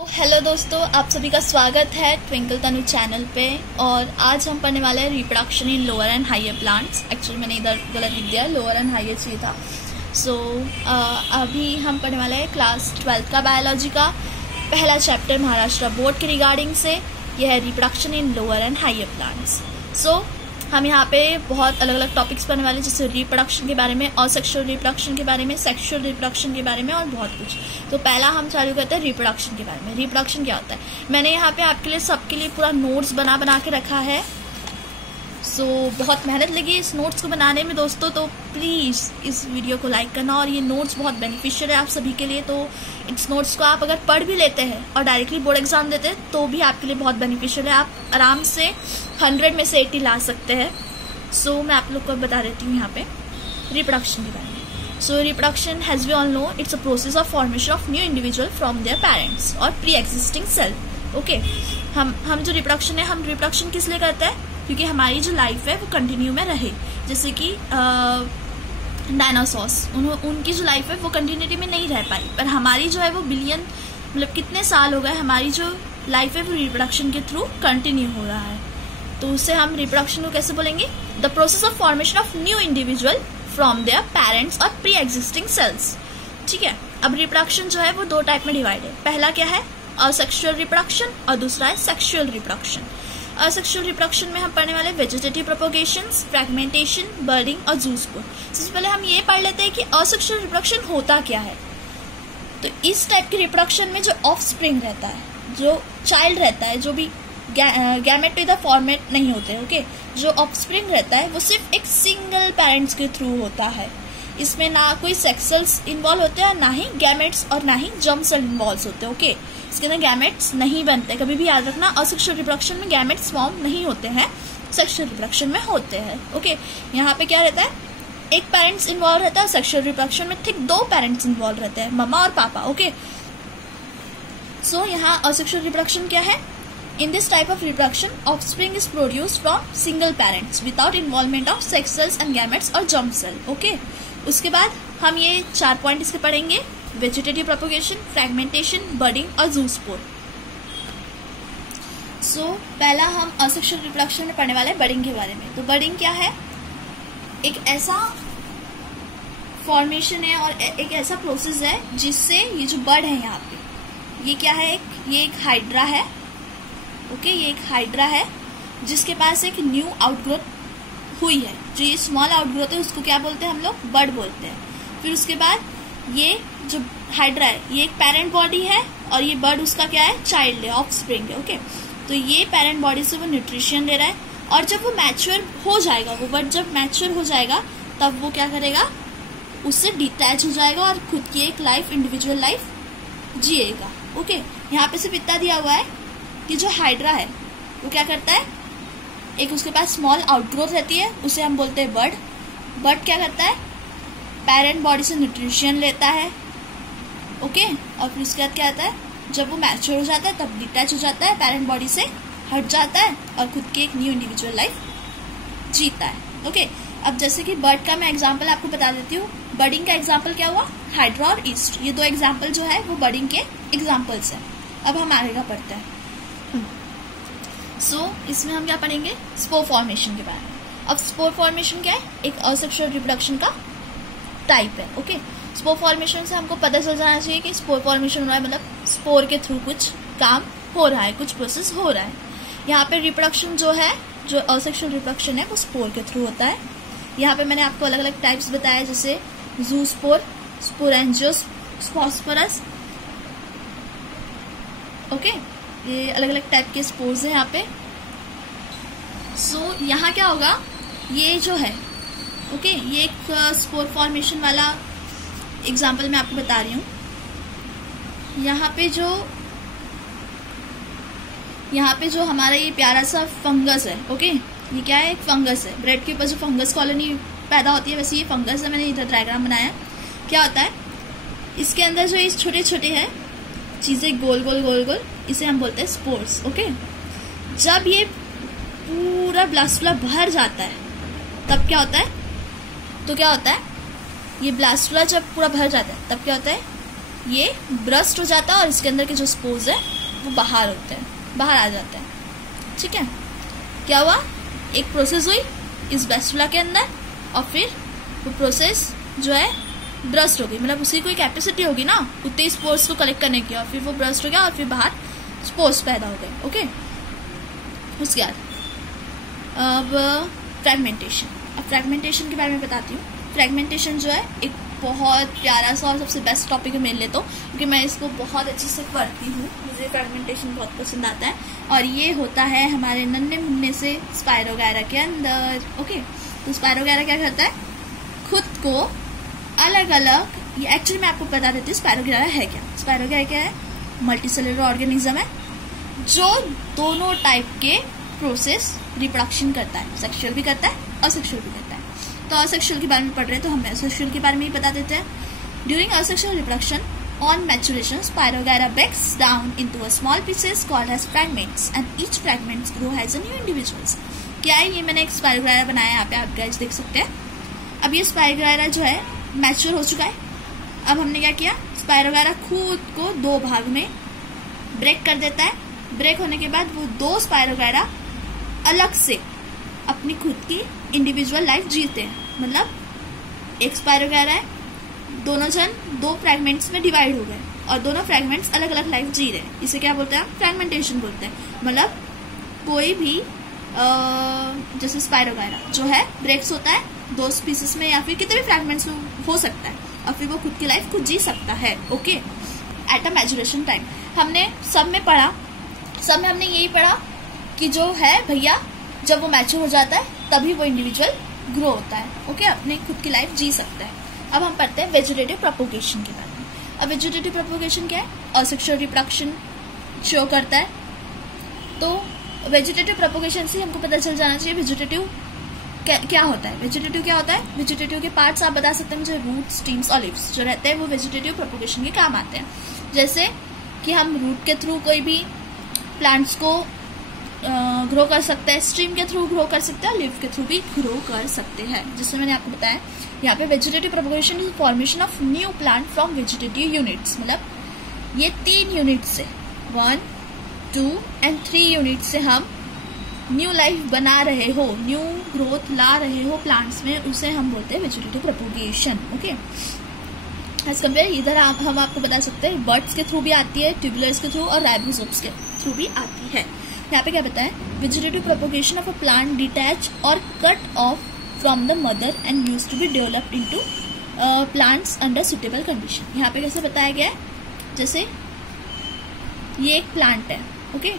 Hello दोस्तों, आप सभी का स्वागत है ट्विंकल तनु चैनल पे। और आज हम पढ़ने वाले हैं reproduction in lower and higher plants. Actually मैंने इधर गलत लिख दिया, लोअर एंड हायर चाहिए था। अभी हम पढ़ने वाले हैं क्लास 12 का बायोलॉजी का पहला चैप्टर महाराष्ट्र बोर्ड के रिगार्डिंग से। यह है reproduction in lower and higher plants. हम यहाँ पे बहुत अलग अलग टॉपिक्स पढ़ने वाले हैं, जैसे रिप्रोडक्शन के बारे में, असेक्सुअल रिप्रोडक्शन के बारे में, सेक्सुअल रिप्रोडक्शन के बारे में और बहुत कुछ। तो पहला हम चालू करते हैं रिप्रोडक्शन के बारे में। रिप्रोडक्शन क्या होता है, मैंने यहाँ पे आपके लिए सबके लिए पूरा नोट्स बना के रखा है। बहुत मेहनत लगी इस नोट्स को बनाने में दोस्तों, तो प्लीज़ इस वीडियो को लाइक करना। और ये नोट्स बहुत बेनिफिशियल है आप सभी के लिए। तो इस नोट्स को आप अगर पढ़ भी लेते हैं और डायरेक्टली बोर्ड एग्जाम देते हैं तो भी आपके लिए बहुत बेनिफिशियल है। आप आराम से 100 में से 80 ला सकते हैं। मैं आप लोग को बता देती हूँ यहाँ पे रिप्रोडक्शन के बारे में। Reproduction, has we all know, it's a process of formation of new individual from their parents और प्री एग्जिस्टिंग सेल। ओके, हम जो रिप्रोडक्शन है, हम रिप्रोडक्शन किस लिए करते हैं? क्योंकि हमारी जो लाइफ है वो कंटिन्यू में रहे। जैसे कि डायनासोर्स, उनकी जो लाइफ है वो कंटिन्यूटी में नहीं रह पाई, पर हमारी जो है वो बिलियन, मतलब कितने साल हो गए, हमारी जो लाइफ है वो रिप्रोडक्शन के थ्रू कंटिन्यू हो रहा है। तो उससे हम रिप्रोडक्शन को कैसे बोलेंगे? The process of formation of new individual from their parents और प्री एग्जिस्टिंग सेल्स। ठीक है, अब रिप्रोडक्शन जो है वो दो टाइप में डिवाइड है। पहला क्या है? असेक्सुअल रिप्रोडक्शन और दूसरा है सेक्सुअल रिप्रोडक्शन। असेक्सुअल रिप्रोडक्शन में हम पढ़ने वाले वेजिटेटिव प्रोपोगेशन, फ्रेगमेंटेशन, बर्डिंग और जूस्पोर। सबसे पहले हम ये पढ़ लेते हैं कि असेक्सुअल रिप्रोडक्शन होता क्या है। तो इस टाइप के रिप्रोडक्शन में जो ऑफस्प्रिंग रहता है, जो चाइल्ड रहता है, जो भी गैमेट टू द फॉर्मेट नहीं होते, ओके, जो ऑफस्प्रिंग रहता है वो सिर्फ एक सिंगल पेरेंट्स के थ्रू होता है। इसमें ना कोई सेक्स सेल्स इन्वॉल्व होते हैं, ना ही गैमेट्स और ना ही जर्म सेल इन्वॉल्व होते हैं। ओके, इसके अंदर गैमेट्स नहीं बनते। कभी भी याद रखना, असेक्सुअल रिप्रोडक्शन में गैमेट्स फॉर्म नहीं होते हैं, सेक्सुअल रिप्रोडक्शन में होते हैं। ओके, यहाँ पे क्या रहता है? एक पेरेंट्स इन्वॉल्व रहता है। सेक्सुअल रिप्रोडक्शन में ठीक दो पेरेंट्स इन्वॉल्व रहते हैं, मम्मा और पापा। ओके, यहाँ असेक्सुअल रिप्रोडक्शन क्या है? In this type of reproduction, offspring is produced from single parents without involvement of sex cells and gametes और germ cell. Okay? उसके बाद हम ये 4 पॉइंट इसके पढ़ेंगे: वेजिटेटिव प्रोपोगेशन, फ्रेगमेंटेशन, बर्डिंग और जूस्पोर। पहला हम असेक्सुअल रिप्रोडक्शन में पढ़ने वाले हैं बर्डिंग के बारे में। तो बर्डिंग क्या है? एक ऐसा फॉर्मेशन है और एक ऐसा प्रोसेस है जिससे ये जो बर्ड है यहाँ पे, ये क्या है? ये एक हाइड्रा है। ओके, ये एक हाइड्रा है जिसके पास एक न्यू आउटग्रोथ हुई है। जो ये स्मॉल आउटग्रोथ है उसको क्या बोलते हैं हम लोग? बर्ड बोलते हैं। फिर उसके बाद ये जो हाइड्रा है ये एक पेरेंट बॉडी है और ये बर्ड उसका क्या है? चाइल्ड है, ऑफस्प्रिंग है। ओके, तो ये पेरेंट बॉडी से वो न्यूट्रिशन ले रहा है और जब वो मैच्योर हो जाएगा, वो बर्ड जब मैच्योर हो जाएगा तब वो क्या करेगा? उससे डिटैच हो जाएगा और खुद की एक लाइफ, इंडिविजुअल लाइफ जिएगा। ओके, यहाँ पे सिर्फ इतना दिया हुआ है कि जो हाइड्रा है वो क्या करता है? एक उसके पास स्मॉल आउटग्रोथ रहती है, उसे हम बोलते हैं बर्ड। बर्ड क्या करता है? पेरेंट बॉडी से न्यूट्रिशन लेता है। ओके, और फिर उसके बाद क्या आता है? जब वो मैच्योर हो जाता है तब डिटैच हो जाता है, पेरेंट बॉडी से हट जाता है और खुद की एक न्यू इंडिविजुअल लाइफ जीता है। ओके, अब जैसे कि बर्ड का मैं एग्जाम्पल आपको बता देती हूँ। बर्डिंग का एग्जाम्पल क्या हुआ? हाइड्रा और ईस्ट। ये दो एग्जाम्पल जो है वो बर्डिंग के एग्जाम्पल्स हैं। अब हम आगे का पढ़ते हैं। इसमें हम क्या पढ़ेंगे? स्पोर फॉर्मेशन के बारे में। अब स्पोर फॉर्मेशन क्या है? एक असेक्सुअल रिप्रोडक्शन का टाइप है। ओके, स्पोर फॉर्मेशन से हमको पता चल जाना चाहिए कि स्पोर फॉर्मेशन हो रहा है, मतलब स्पोर के थ्रू कुछ काम हो रहा है, कुछ प्रोसेस हो रहा है। यहाँ पे रिप्रोडक्शन जो है, जो असेक्सुअल रिप्रोडक्शन है वो स्पोर के थ्रू होता है। यहाँ पे मैंने आपको अलग अलग टाइप्स बताया, जैसे जूस्पोर, स्पोरेंजियोस्पोरस। ओके, ये अलग अलग टाइप के स्पोर्स हैं यहाँ पे। यहाँ क्या होगा? ये जो है, ओके, ये एक स्पोर फॉर्मेशन वाला एग्जांपल मैं आपको बता रही हूँ। यहाँ पे जो हमारा ये प्यारा सा फंगस है, ओके, ये क्या है? एक फंगस है। ब्रेड के ऊपर जो फंगस कॉलोनी पैदा होती है, वैसे ये फंगस है। मैंने इधर डायग्राम बनाया। क्या होता है इसके अंदर? जो ये छोटे छोटे हैं चीजें, गोल गोल गोल गोल, इसे हम बोलते हैं स्पोर्स। ओके, जब ये पूरा ब्लास्टुला भर जाता है तब क्या होता है? तो क्या होता है? ये ब्लास्टुला जब पूरा भर जाता है तब क्या होता है? ये ब्रस्ट हो जाता है और इसके अंदर के जो स्पोर्स है वो बाहर होते हैं, बाहर आ जाते हैं। ठीक है, क्या हुआ, एक प्रोसेस हुई इस वेस्टुला के अंदर और फिर वो प्रोसेस जो है ब्रस्ट हो गई, मतलब उसकी कोई कैपेसिटी होगी ना उतने स्पोर्स को कलेक्ट करने की, और फिर वो ब्रस्ट हो गया और फिर बाहर स्पोर्स पैदा हो गए। ओके, उसके बाद अब फ्रैगमेंटेशन। अब फ्रैगमेंटेशन के बारे में बताती हूँ। फ्रैगमेंटेशन जो है एक बहुत प्यारा सा और सबसे बेस्ट टॉपिक है मेरे लिए, तो क्योंकि मैं इसको बहुत अच्छे से पढ़ती हूँ, मुझे फ्रैगमेंटेशन बहुत पसंद आता है। और ये होता है हमारे नन्हे मुन्ने से स्पायरोगायरा के अंदर। ओके, तो स्पायरोगायरा क्या करता है, खुद को अलग अलग, ये एक्चुअली मैं आपको बता देती हूँ स्पायरोगायरा है क्या। स्पायरोगायरा क्या है, मल्टीसेलुलर ऑर्गेनिज्म है जो दोनों टाइप के प्रोसेस रिप्रोडक्शन करता है, सेक्सुअल भी करता है और असेक्सुअल भी करता है। तो असेक्सुअल के बारे में पढ़ रहे हैं तो हम असेक्सुअल के बारे में ही बता देते हैं। During asexual reproduction on maturation, Spirogyra breaks down into a small pieces called as fragments, and each fragments grow as a new individuals. क्या है, ये मैंने एक स्पायरोगायरा बनाया है, यहाँ पे आप गाइस देख सकते हैं। अब ये स्पायरोगायरा जो है मैच्योर हो चुका है। अब हमने क्या किया, स्पायरोगायरा खुद को दो भाग में ब्रेक कर देता है। ब्रेक होने के बाद वो दो स्पायरोगायरा अलग से अपनी खुद की इंडिविजुअल लाइफ जीते हैं। मतलब एक स्पायरोगायरा है, दोनों जन दो फ्रैगमेंट्स में डिवाइड हो गए और दोनों फ्रैगमेंट्स अलग अलग लाइफ जी रहे हैं। इसे क्या बोलते हैं, फ्रैगमेंटेशन बोलते हैं। मतलब कोई भी जैसे स्पायरोगायरा जो है ब्रेक्स होता है दो स्पीसीज में या फिर कितने भी फ्रैगमेंट्स में हो सकता है, और फिर वो खुद की लाइफ खुद जी सकता है। Okay, at a maturation time हमने सब में पढ़ा, सब में हमने यही पढ़ा कि जो है भैया जब वो मैच्योर हो जाता है तभी वो इंडिविजुअल ग्रो होता है। ओके, अपने खुद की लाइफ जी सकता है। अब हम पढ़ते हैं वेजिटेटिव प्रोपोगेशन के बारे में। अब वेजिटेटिव प्रोपोगेशन क्या है, असेक्सुअल रिप्रोडक्शन शो करता है। तो वेजिटेटिव प्रोपोगेशन से हमको पता चल जाना चाहिए वेजिटेटिव क्या होता है। वेजिटेटिव क्या होता है, वेजिटेटिव के पार्ट्स आप बता सकते हैं मुझे, रूट, स्टीम्स और लीव्स जो रहते हैं वो वेजिटेटिव प्रोपोगेशन के काम आते हैं। जैसे कि हम रूट के थ्रू कोई भी प्लांट्स को ग्रो कर सकते हैं, स्ट्रीम के थ्रू ग्रो कर सकते हैं, लीव के थ्रू भी ग्रो कर सकते हैं। जिससे मैंने आपको बताया यहाँ पे vegetative propagation is formation of new plant from vegetative units. मतलब ये 3 यूनिट से 1, 2 एंड 3 यूनिट से हम न्यू लाइफ बना रहे हो, न्यू ग्रोथ ला रहे हो प्लांट्स में, उसे हम बोलते हैं vegetative propagation. Okay, as compare इधर हम आपको बता सकते हैं बर्ड्स के थ्रू भी आती है, ट्यूबुलर्स के थ्रू और राइबोसोम्स के थ्रू भी आती है। यहाँ पे क्या बताएं, vegetative propagation of a plant detach और cut off from the mother and use to be developed into plants under suitable condition. यहाँ पे कैसे बताया गया है, जैसे ये एक प्लांट है। ओके,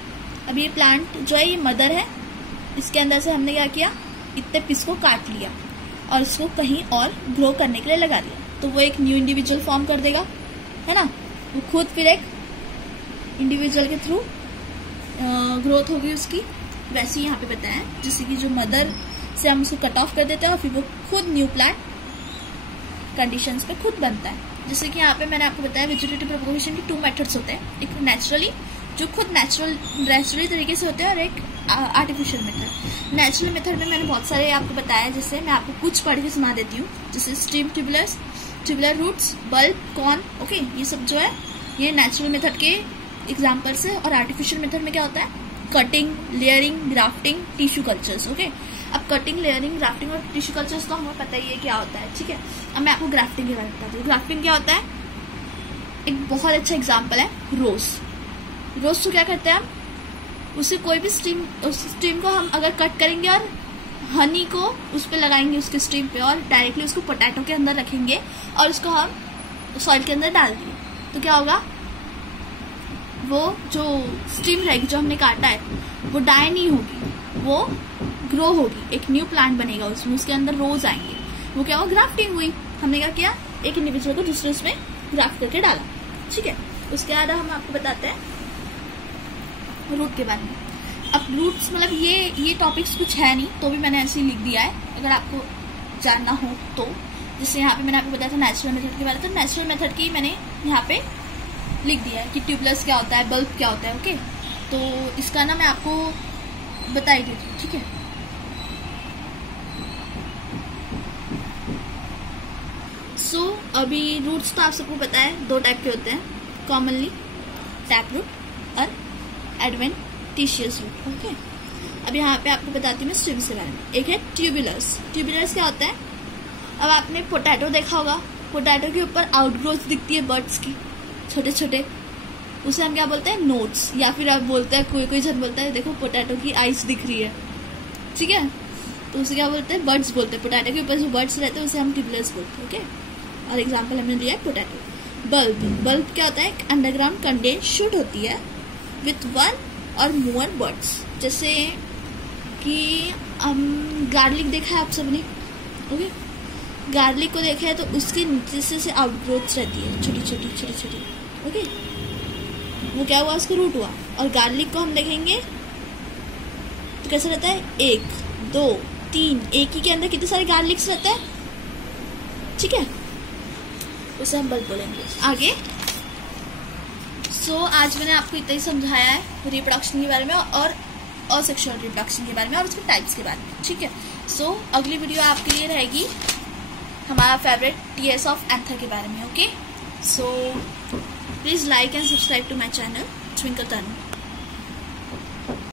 अब ये प्लांट जो है ये मदर है, इसके अंदर से हमने क्या किया, इतने पीस को काट लिया और इसको कहीं और ग्रो करने के लिए लगा दिया, तो वो एक न्यू इंडिविजुअल फॉर्म कर देगा, है ना। वो खुद फिर एक इंडिविजुअल के थ्रू ग्रोथ होगी उसकी। वैसे ही यहाँ पे बताया है, जैसे कि जो मदर से हम उसको कट ऑफ कर देते हैं और फिर वो खुद न्यू प्लांट कंडीशंस पे खुद बनता है। जैसे कि यहाँ पे मैंने आपको बताया वेजिटेटिव प्रोपोगेशन के 2 मेथड्स होते हैं, एक नेचुरली जो खुद नेचुरली तरीके से होते हैं और एक आर्टिफिशियल मेथड। नेचुरल मेथड में मैंने बहुत सारे आपको बताया, जैसे मैं आपको कुछ पढ़ के सुना देती हूँ, जैसे stem tubulars, tubular roots, bulb, corn. Okay, ये सब जो है ये नेचुरल मेथड के एग्जाम्पल्स है। और आर्टिफिशियल मेथड में क्या होता है, cutting, layering, grafting, tissue cultures. Okay, अब कटिंग, लेयरिंग, ग्राफ्टिंग और टिश्यू कल्चर्स तो हमें पता ही है क्या होता है, ठीक है। अब मैं आपको ग्राफ्टिंग के बारे में बताती हूँ। ग्राफ्टिंग क्या होता है, एक बहुत अच्छा एग्जाम्पल है रोज। रोज को क्या करते हैं हम, उसे कोई भी उस स्टीम को हम अगर कट करेंगे और हनी को उस पर लगाएंगे उसके स्टीम पे और डायरेक्टली उसको पोटैटो के अंदर रखेंगे और उसको हम सॉइल के अंदर डाल देंगे, तो क्या होगा, वो जो स्टीम रहेगी जो हमने काटा है वो डाई नहीं होगी, वो ग्रो होगी, एक न्यू प्लांट बनेगा उसमें, उसके अंदर रोज आएंगे। वो क्या हुआ, ग्राफ्टिंग हुई। हमने क्या किया, एक इंडिविजुअल को दूसरे उसमें ग्राफ्ट करके डाला, ठीक है। उसके बाद हम आपको बताते हैं रूट के बारे में। अब रूट्स मतलब ये टॉपिक्स कुछ है नहीं, तो भी मैंने ऐसे ही लिख दिया है अगर आपको जानना हो तो। जैसे यहाँ पे मैंने आपको बताया था नेचुरल मेथड के बारे में, तो नेचुरल मेथड की मैंने यहाँ पे लिख दिया है कि ट्यूबुलर्स क्या होता है, बल्ब क्या होता है। ओके, तो इसका ना मैं आपको बता ही देती हूँ, ठीक है। अभी रूट्स तो आप सबको पता है 2 टाइप के होते हैं कॉमनली, टैप रूट और एडवेंटिशियस रूट। ओके, अब यहाँ पे आपको बताती हूँ मैं स्विम्स के बारे में। एक है ट्यूबुलस। ट्यूबुलस क्या होता है? अब आपने पोटैटो देखा होगा, पोटैटो के ऊपर आउटग्रोथ दिखती है बर्ड्स की, छोटे छोटे, उसे हम क्या बोलते हैं? नोट्स, या फिर आप बोलते हैं, कोई जन बोलता है देखो पोटैटो की आइस दिख रही है, ठीक है, तो उसे क्या बोलते हैं? बर्ड्स बोलते हैं। पोटैटो के ऊपर जो बर्ड्स रहते हैं उसे हम ट्यूबुलस बोलते हैं। ओके, और एग्जाम्पल हमने लिया है पोटैटो। बल्ब, बल्ब क्या होता है? एक अंडरग्राउंड कंडेंस शूट होती है विथ 1 or more बर्ड्स। जैसे कि गार्लिक देखा है आप सबने, ओके, गार्लिक को देखा है तो उसके नीचे से आउटग्रोथ्स रहती है छोटी छोटी, ओके, वो क्या हुआ? उसका रूट हुआ। और गार्लिक को हम देखेंगे तो कैसा रहता है? 1 2 3, एक ही के अंदर कितने सारे गार्लिक्स रहते हैं, ठीक है, उसे हम बल्ब बोलेंगे। आगे आज मैंने आपको इतना ही समझाया है रिप्रोडक्शन के बारे में और असेक्सुअल रिप्रोडक्शन के बारे में और उसके टाइप्स के बारे में, ठीक है। अगली वीडियो आपके लिए रहेगी हमारा फेवरेट टीएस ऑफ एंथर के बारे में। Okay, please like and subscribe to my channel Twinkle Tanu.